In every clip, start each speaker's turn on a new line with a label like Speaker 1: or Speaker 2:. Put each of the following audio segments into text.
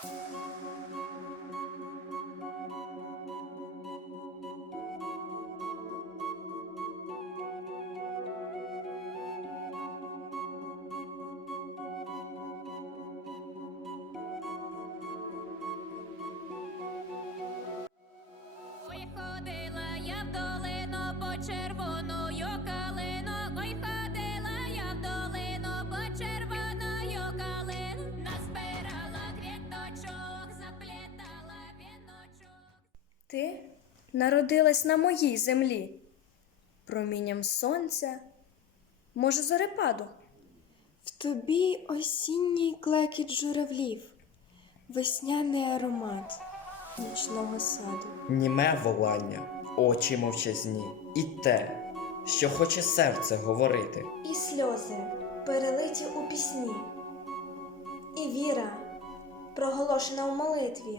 Speaker 1: Ой, ходила я в долину по червоною
Speaker 2: Ти народилась на моїй землі, промінням сонця, може, зорепаду. В тобі осінній клекіт журавлів, весняний аромат нічного саду.
Speaker 3: Німе волання, очі мовчазні, і те, що хоче серце говорити.
Speaker 2: І сльози перелиті у пісні, і віра проголошена в молитві.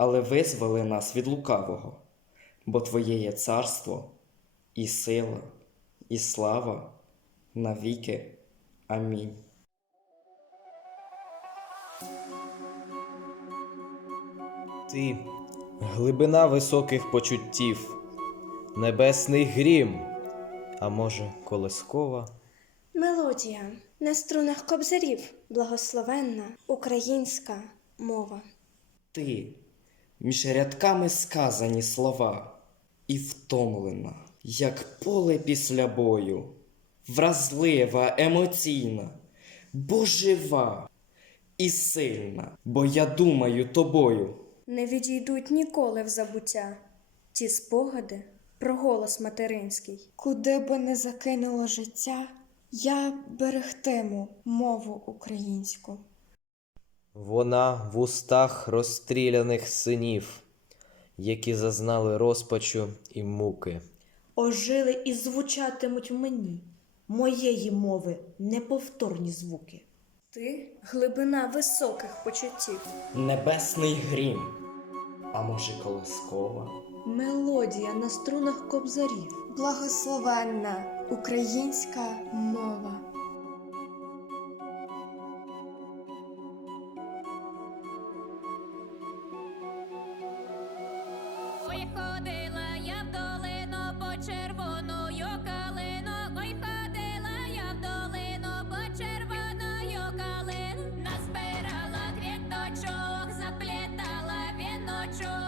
Speaker 3: але визволи нас від лукавого, бо Твоє є царство, і сила, і слава навіки. Амінь.
Speaker 4: Ти глибина високих почуттів, небесний грім, а може, колискова.
Speaker 2: Мелодія на струнах кобзарів, благословенна українська мова.
Speaker 3: Ти між рядками сказані слова, і втомлена, як поле після бою, вразлива, емоційна, бо жива і сильна, бо я думаю тобою.
Speaker 2: Не відійдуть ніколи в забуття ті спогади про голос материнський. Куди би не закинуло життя, я берегтиму мову українську.
Speaker 4: Вона в устах розстріляних синів, які зазнали розпачу і муки.
Speaker 5: ожили і звучатимуть мені моєї мови неповторні звуки.
Speaker 2: Ти глибина високих почуттів.
Speaker 3: Небесний грім, а може колискова?
Speaker 5: Мелодія на струнах кобзарів.
Speaker 2: Благословенна українська мова.
Speaker 1: Ой, ходила я в долину по червоною калину, ой, ходила я в долину по червоною калину, назбирала квіточок, заплітала віночок.